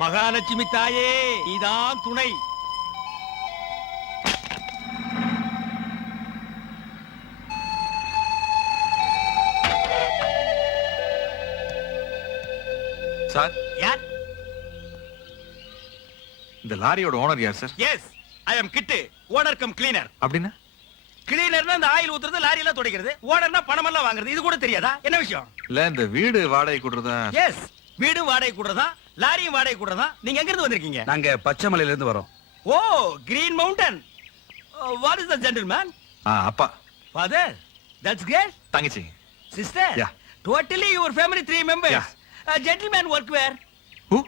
மகாலட்சுமி தாயே நீதான் துணை. சார். யார்? இந்த லாரியோட ஓனர் யார் sir? Yes I am Kittu owner cum cleaner அப்படின்னா? கிளீனர்னா இந்த ஆயில் ஊத்துறது லாரி எல்லாம் துடைக்கிறது ஓனர்னா பணம் எல்லாம் வாங்குறது இது கூட தெரியாதா? என்ன விஷயம்? இல்ல இந்த வீடு வாடகை கொடுறதா எஸ் வீடு வாடகை கூடுறதா லாரியும் வாடகை கூடுறதா? நீங்க எங்க இருந்து வந்திருக்கீங்க? நாங்க பச்சைமலையில இருந்து வரோம். ஓ green mountain what is the gentleman ஆ அப்பா. ஃபாதர் தட்ஸ் கிரேட் தங்கச்சி. Sister Yeah. Totally your family three members Yeah. Gentleman work where who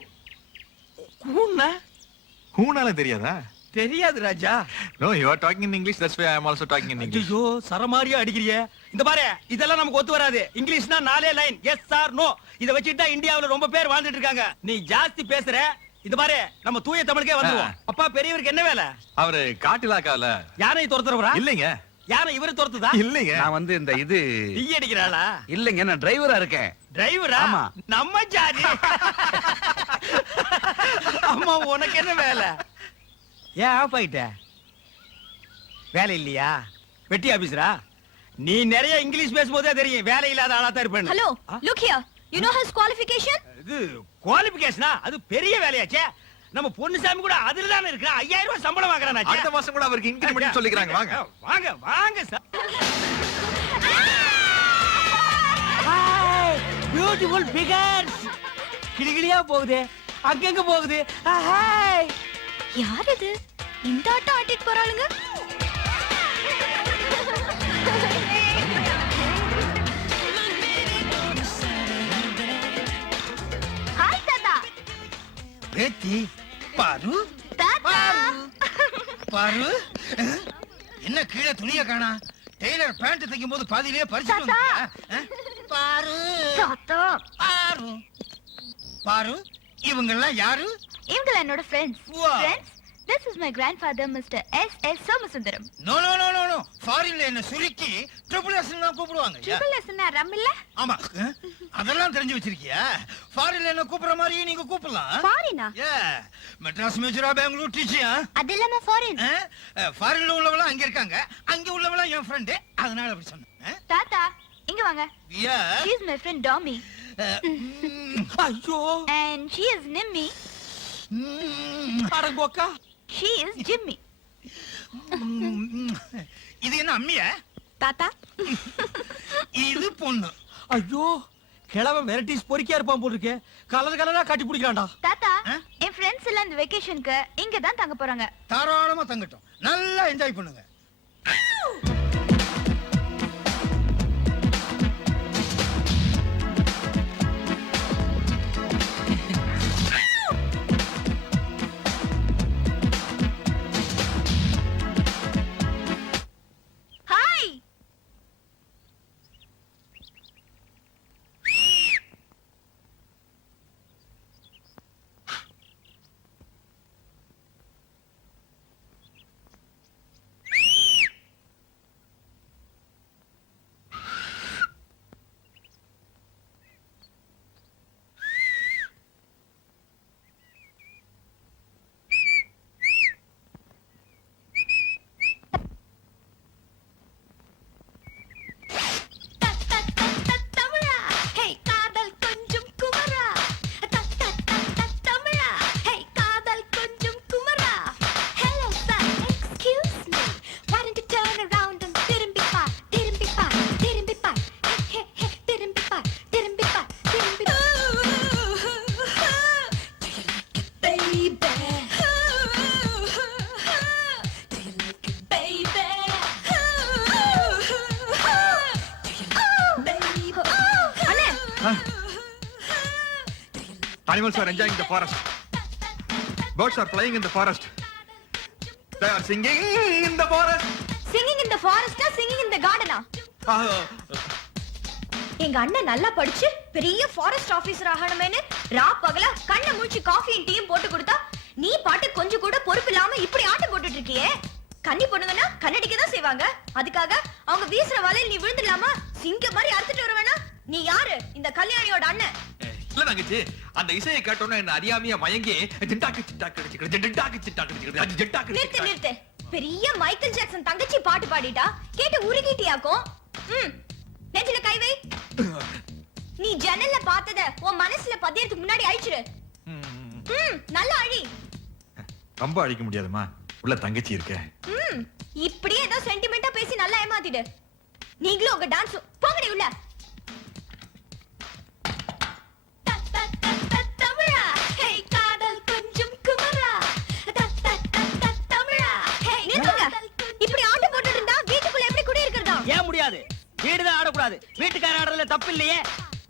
கூண்ணா ஹூனால தெரியாதா? தெரியாது Raja. No you are talking in English that's why I am also talking in English ஐயோ சரமாரியா அடிக்கிறிய இந்த பாரு இதெல்லாம் நமக்கு ஒத்து வராது. இங்கிலீஷ்னா நாலே லைன். எஸ் சார் நோ இத வச்சுட்டா இந்தியாவுல ரொம்ப பேர் வாழ்ந்துட்டு இருக்காங்க. நீ ஜாஸ்தி பேசுற. இந்த பாரு நம்ம தூய தமிழுக்கே வந்துருவோம். அப்பா பெரியவருக்கு என்ன வேலை? அவரு காட்டிலாக்கால. யானை துரத்துறவரா? இல்லைங்க. யானை இவரு துரத்துதா? இல்லைங்க. நான் வந்து இந்த இது டீ அடிக்கிறாளா? இல்லைங்க நான் டிரைவரா இருக்கேன். டிரைவரா ஆமா. நம்ம ஜாதி. அம்மா உனக்கு என்ன வேலை? ஏன் ஆஃப் ஆயிட்ட? வேலை இல்லையா? வெட்டி ஆபீசரா நீ நிறைய இங்கிலீஷ் பேசும்போதே தெரியும். வேலை இல்லாத ஆளா தான் இருப்பேன்னு. Hello, ah? look here. You know his qualification? இது குவாலிபிகேஷனா அது பெரிய வேலையாச்சே. நம்ம பொன்னுசாமி கூட அதுல தானே இருக்கிறான் ஐயாயிரம் ரூபாய் சம்பளம் வாங்குறான் அடுத்த மாசம் கூட அவருக்கு இன்கிரிமெண்ட் சொல்லிக்கிறாங்க. வாங்க. வாங்க வாங்க சார். பியூட்டிஃபுல் பிகர்ஸ் கிளிகிளியா போகுது. அங்கங்க போகுது? ஹாய் யார் இது இந்த ஆட்டம் ஆட்டிட்டு போறாளுங்க. ஹாய் தாத்தா. பேத்தி பாரு. தாத்தா. பாரு. என்ன கீழே துணிய காணா? டெய்லர் பேண்ட் தைக்கும் போது பாதியிலே? அஹ், பாரு. பாரு. பாரு. இவங்க எல்லாம் யாரு? இவங்க என்னோட friends. Friends this is my grandfather mister S S Somasundaram. No no no no no ஃபாரின்ல என்ன சுருக்கி ட்ரிபிள் எஸ் தான் கூப்பிடுவாங்க. ட்ரிபிள் எஸ் ரம் இல்ல? ஆமா. அதெல்லாம் தெரிஞ்சு வச்சிருக்கியா? ஃபாரின்ல என்ன கூப்பிடுற மாதிரி நீங்க கூப்பிடலாம். ஃபாரினா ஏ மெட்ராஸ் மேஜரா பெங்களூர் டீச்சியா அது இல்லாம ஃபாரின் ஃபாரின்ல உள்ளவங்களாம் அங்க இருக்காங்க. அங்க உள்ளவங்களாம் என் ஃப்ரெண்டு அதனால அப்படி சொன்னேன். தாத்தா இங்க வாங்க. Yeah she is my friend Tommy ஐயோ. And she is நிம்மி அடங்கோக்கா she is ஜிம்மி இது என்ன அம்மியா? தாத்தா. இது பொண்ணு. ஐயோ கிழவன் வெரைட்டிஸ் பொறுக்கியா இருப்பான் போல் இருக்கு கலர் கலரா கட்டி பிடிக்கிறான்டா தாத்தா ஆ? என் ஃப்ரெண்ட்ஸ் எல்லாம் இந்த வெக்கேஷனுக்கு இங்க தான் தங்க போறாங்க. தாராளமா தங்கட்டும். நல்லா என்ஜாய் பண்ணுங்க. Animals are enjoying the forest. Birds are flying in the forest. They are singing in the forest. Singing இந்த ஃபாரஸ்டா சிங்கிங் இந்த கார்டனா Ah, எங்க அண்ணன் நல்லா படிச்சு பெரிய ஃபாரஸ்ட் ஆபீசர் ஆகணுமேனு ரா பகல கண்ணை மூச்சு காஃபியும் டீயும் போட்டு கொடுத்தா நீ பாட்டு கொஞ்சம் கூட பொறுப்பு இல்லாம இப்படி ஆட்டம் போட்டுட்டு இருக்கியே கன்னி பொண்ணுங்கன்னா கண்ணடிக்க தான் செய்வாங்க. அதுக்காக அவங்க வீசுற வலையில் நீ விழுந்துடலாமா? சிங்க மாதிரி அறுத்துட்டு வர வேணா நீ யாரு? இந்த கல்யாணியோட அண்ணன். இல்ல தங்கச்சி அந்த இசையை கேட்டோன்னே என்ன அறியாமையா மயங்கி ஜிண்டாக்கு சிட்டாக்கு அடிச்சுக்கிறது ஜிண்டாக்கு சிட்டாக்கு அடிச்சுக்கிறது அது ஜிண்டாக்கு நிறுத்து. நிறுத்து. பெரிய மைக்கேல் ஜாக்சன் தங்கச்சி பாட்டு பாடிட்டா கேட்டு உருகிட்டியாக்கும். ம். நெஞ்சில கை வை. நீ ஜன்னல்ல பார்த்தத உன் மனசுல பதியறதுக்கு முன்னாடி அழிச்சிரு. ம் நல்லா அழி. ரொம்ப அழிக்க முடியாதுமா உள்ள தங்கச்சி இருக்க. ம் இப்படியே ஏதோ சென்டிமெண்டா பேசி நல்லா ஏமாத்திடு. நீங்களும் உங்க டான்ஸ் இல்லையே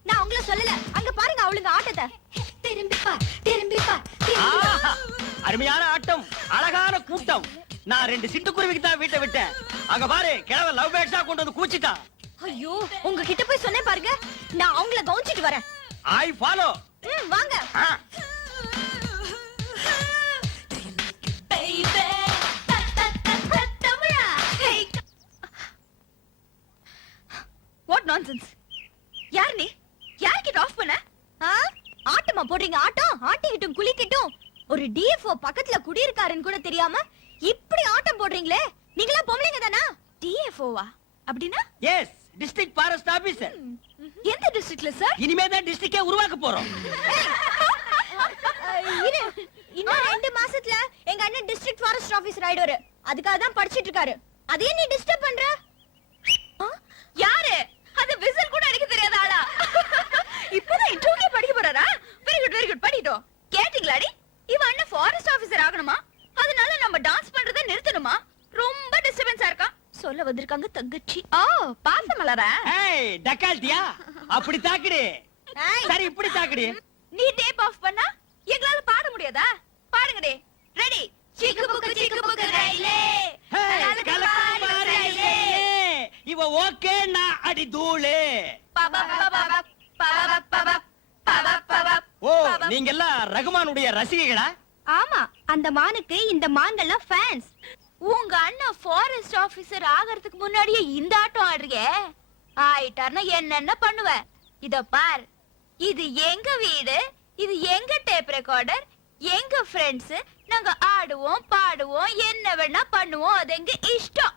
நான் உங்களை சொல்லல அங்க பாருங்க அவளுங்க ஆட்டத்தை திரும்பி பார் திரும்பி பார் அருமையான ஆட்டம் அழகான கூட்டம் நான் ரெண்டு சிட்டுக்குருவிக்கு தான் வீட்டை விட்டேன் அங்க பாரு கிழவன் லவ் பேர்ட்ஸா கொண்டு வந்து கூச்சிட்டான் ஐயோ உங்ககிட்ட போய் சொன்னேன் பாருங்க நான் அவங்கள கவனிச்சிட்டு வரேன் ஐ ஃபாலோ வாங்க வாட் நான்சென்ஸ் யார் நீ யார்கிட்ட ஆஃப் பண்ண ஆ? ஆட்டமா போடுறீங்க ஆட்டம்? ஆட்டிக்கிட்டும் குளிக்கட்டும். ஒரு டிஎஃப்ஓ பக்கத்துல குடியிருக்காருன்னு கூட தெரியாம இப்படி ஆட்டம் போடுறீங்களே? நீங்களா பொம்பளைங்க தானா? டிஎஃப்ஓவா அப்படின்னா? எஸ் டிஸ்ட்ரிக்ட் ஃபாரஸ்ட் ஆபீசர் எந்த டிஸ்ட்ரிக்ட்ல சார் இனிமே தான் டிஸ்ட்ரிக்டே உருவாக்க போறோம். இரு. இன்னும் ரெண்டு மாசத்துல எங்க அண்ணன் டிஸ்ட்ரிக்ட் ஃபாரஸ்ட் ஆபீசர் ஆயிடுவாரு. அதுக்காக தான் படிச்சிட்டு இருக்காரு. அதையே நீ டிஸ்டர்ப் பண்ற ஆ? யாரு அது விசில் கூட அடிக்க தெரியாத ஆளா இப்பதான் இன்டர்வியூ படிக்க போறாரா வெரி குட் வெரி குட் படிட்டோம் கேட்டிங்களாடி இவ அண்ணன் ஃபாரஸ்ட் ஆபீசர் ஆகணுமா அதனால நம்ம டான்ஸ் பண்றதை நிறுத்தணுமா ரொம்ப டிஸ்டர்பன்ஸா இருக்கா சொல்ல வந்திருக்காங்க தங்கச்சி ஓ பாசமலரா ஏய் டக்கால்ட்டியா அப்படி தாக்குடு சரி இப்படி தாக்குடு நீ டேப் ஆஃப் பண்ணா எங்களால பாட முடியாதா பாடுங்கடே ரெடி சிக்கு புக்கு சிக்கு புக்கு ரயிலே ரயிலே. இவ ஓகே நான் அடி தூளு ஓ நீங்க எல்லாம் ரகுமானுடைய ரசிகைகளா ஆமா அந்த மானுக்கு இந்த மான்கள்லாம் ஃபேன்ஸ் உங்க அண்ணன் ஃபாரஸ்ட் ஆபீசர் ஆகிறதுக்கு முன்னாடியே இந்த ஆட்டம் ஆடுறியே ஆயிட்டார்னா என்னென்ன பண்ணுவ? இத பார். இது எங்க வீடு? இது எங்க டேப் ரெக்கார்டர் எங்க ஃப்ரெண்ட்ஸ் நாங்க ஆடுவோம் பாடுவோம் என்ன வேணா பண்ணுவோம். அது எங்க இஷ்டம்.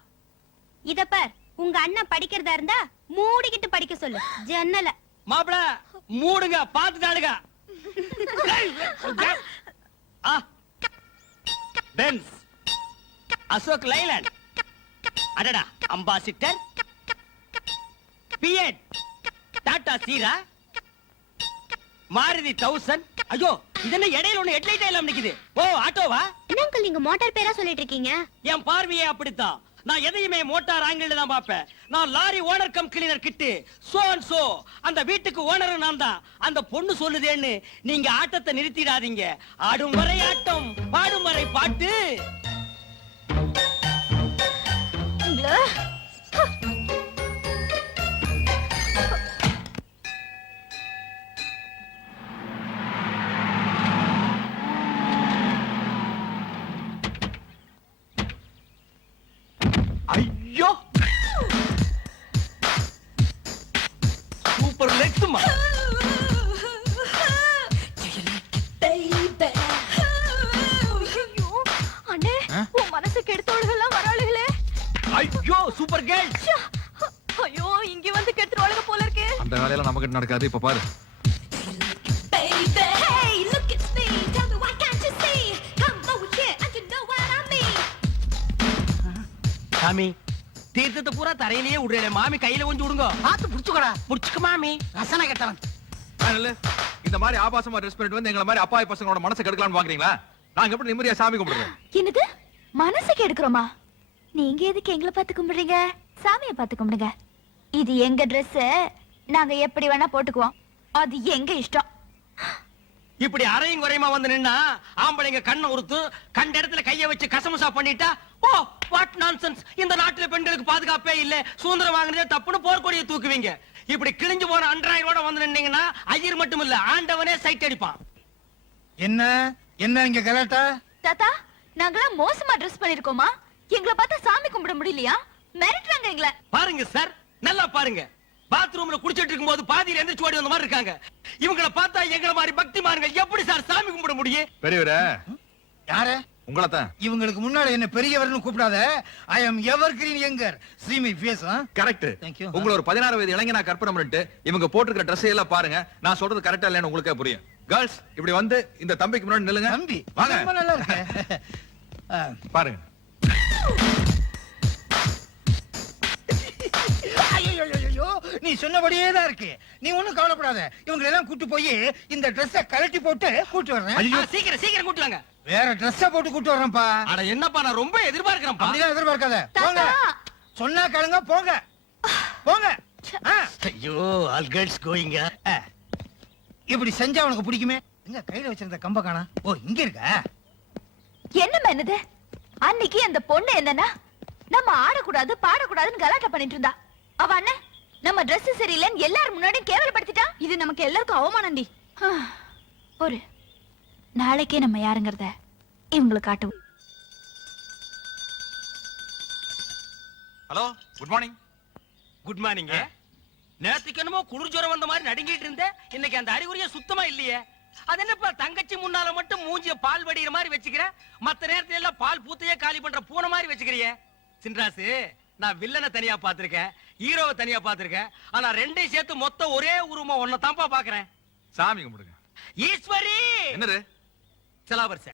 இத பார். உங்க அண்ணன் படிக்கிறதா இருந்தா மூடிக்கிட்டு படிக்க சொல்லு. ஜன்னல. மாப்பிள மூடுங்க பாத்துட்டாளுங்க ஆ. பென்ஸ் அசோக் லைலாண்ட் அடடா ambassador Fiat Tata Sierra. Maruti thousand. ஐயோ இது என்ன இடையில ஒண்ணு ஹெட்லைட்டே இல்லாம நிக்குது? ஓ ஆட்டோவா? என்ன அங்கிள் நீங்க மோட்டார் பேரா சொல்லிட்டு இருக்கீங்க? என் பார்வையே அப்படித்தான். நான் எதையுமே மோட்டார் ஆங்கிள் தான் பார்ப்பேன். நான் lorry owner cum cleaner Kittu so and so அந்த வீட்டுக்கு ஓனர் நான் தான். அந்த பொண்ணு சொல்லுதேன்னு நீங்க ஆட்டத்தை நிறுத்திடாதீங்க. ஆடும் வரை ஆட்டம் பாடும் வரை பாட்டு. சூப்பர் லெக்ஸுமா அண்ணே? உன் மனசு கெடுத்தவளுகெல்லாம் வராளுகளே ஐயோ சூப்பர் கேர்ள் ஐயோ இங்க வந்து கெடுத்துருவாளுக போல இருக்கு அந்த வேலையெல்லாம் நமக்கு நடக்காது இப்ப பாரு Hey, look at me. Tell me why can't you see? Come over here and you know what I mean. சாமி தீர்த்தத்தை பூரா தரையிலேயே விடுறே மாமி கையில கொஞ்சம் விடுங்க. பார்த்து புடிச்சுக்கடா. முடிச்சுக்க மாமி. ரசனை கெட்டவன். அதனால இந்த மாதிரி ஆபாசமா ட்ரெஸ் பண்ணிட்டு வந்து எங்களை மாதிரி அப்பாவி பசங்களோட மனசை கெடுக்கலாம்னு பாக்குறீங்களா? நாங்க எப்படி நிம்மதியா சாமி கும்பிடுறோம் என்னது? மனசுக்கு எடுக்கிறோமா நீங்க எதுக்கு எங்களை பார்த்து கும்பிடுறீங்க? சாமியை பார்த்து கும்பிடுங்க. இது எங்க Dress நாங்க எப்படி வேணா போட்டுக்குவோம். அது எங்க இஷ்டம்? இப்படி அரையும் குறையுமா வந்து நின்னா ஆம்பளைங்க கண்ணை உறுத்து கண்ட இடத்துல கைய வச்சு கசமுசா பண்ணிட்டா ஓ வாட் நான்சென்ஸ் இந்த நாட்டுல பெண்களுக்கு பாதுகாப்பே இல்ல. சுதந்திரம் வாங்குறதே தப்புன்னு போர்க்கொடியை தூக்குவீங்க. இப்படி கிழிஞ்சு போன அன்றாயிரோட வந்து நின்னீங்கன்னா ஐயர் மட்டும் இல்ல ஆண்டவனே சைட் அடிப்பான். என்ன? என்ன இங்க கலாட்டா? தாத்தா நாங்களாம் மோசமா Dress பண்ணிருக்கோமா? எங்களை பார்த்தா சாமி கும்பிட முடியலையா? மிரட்டுறாங்க எங்களை. பாருங்க சார் நல்லா பாருங்க. பாத்ரூம்ல குடிச்சிட்டு இருக்கும்போது பாதியில எந்திரிச்சு ஓடி வந்த மாதிரி இருக்காங்க. இவங்கள பார்த்தா எங்களை மாதிரி பக்திமான்கள் எப்படி சார் சாமி கும்பிட முடியும்? பெரியவரே. யார? உங்களை தான் இவங்களுக்கு முன்னாடி என்ன பெரியவர்னு கூப்பிடாத. I am evergreen younger see my face correct Thank you. உங்களை ஒரு பதினாறு வயது இளைஞனா கற்பனை பண்ணிட்டு இவங்க போட்டுக்கிற ட்ரெஸ் எல்லாம் பாருங்க. நான் சொல்றது கரெக்டா இல்லைன்னு உங்களுக்கே புரியும். கேர்ள்ஸ் இப்படி வந்து இந்த தம்பிக்கு முன்னாடி நில்லுங்க. தம்பி வாங்க. நல்லா இருக்கு ஆ, பாருங்க. நீ சொன்னபடியே தான் இருக்கு. நீ ஒண்ணும் கவலைப்படாத. இவங்க எல்லாம் கூட்டு போய் இந்த ட்ரெஸ்ஸ கழட்டி போட்டு கூட்டு வர்றேன். சீக்கிரம் சீக்கிரம் கூட்டுவாங்க வேற ட்ரெஸ்ஸ போட்டு கூட்டு வர்றேன்ப்பா. அட என்னப்பா நான் ரொம்ப எதிர்பார்க்கிறேன்ப்பா. அப்படிலாம் எதிர்பார்க்காத. போங்க. சொன்னா கேளுங்க போங்க. போங்க. ஐயோ ஆல் கேர்ள்ஸ் கோயிங்க. இப்படி செஞ்சா உனக்கு பிடிக்குமே? எங்க கையில வச்சிருந்த கம்ப காணா? ஓ இங்க இருக்கா? என்ன மேனது அன்னைக்கு அந்த பொண்ணு என்னன்னா நம்ம ஆடக்கூடாது பாடக்கூடாதுன்னு கலாட்டா பண்ணிட்டு இருந்தா. அவ அண்ணன்? நம்ம Dress சரியில்லைன்னு எல்லாரும் முன்னாடியும் கேவலப்படுத்திட்டா? இது நமக்கு எல்லாருக்கும் அவமானம்டி ஒரு நாளைக்கே நம்ம யாருங்கிறத இவங்களுக்கு காட்டுவோம் hello good morning good morning நேத்துக்கு என்னமோ குளிர் ஜுரம் வந்த மாதிரி நடுங்கிட்டு இருந்த இன்னைக்கு அந்த அறிகுறியே சுத்தமா இல்லையே. அது என்னப்பா தங்கச்சி முன்னால மட்டும் மூஞ்சிய பால் வடிகிற மாதிரி வச்சுக்கிற? மத்த நேரத்துல எல்லாம் பால் பூத்தையே காலி பண்ற பூனை மாதிரி வச்சுக்கிறியே. சின்ராசு நான் வில்லனை தனியா பாத்திருக்கேன் ஹீரோவை தனியா பாத்திருக்கேன் ஆனா ரெண்டையும் சேர்த்து மொத்தம் ஒரே உருவமா ஒன்ன தான்ப்பா பாக்குறேன். சாமி கும்பிடுங்க. ஈஸ்வரி! என்னது? சிலாபரிச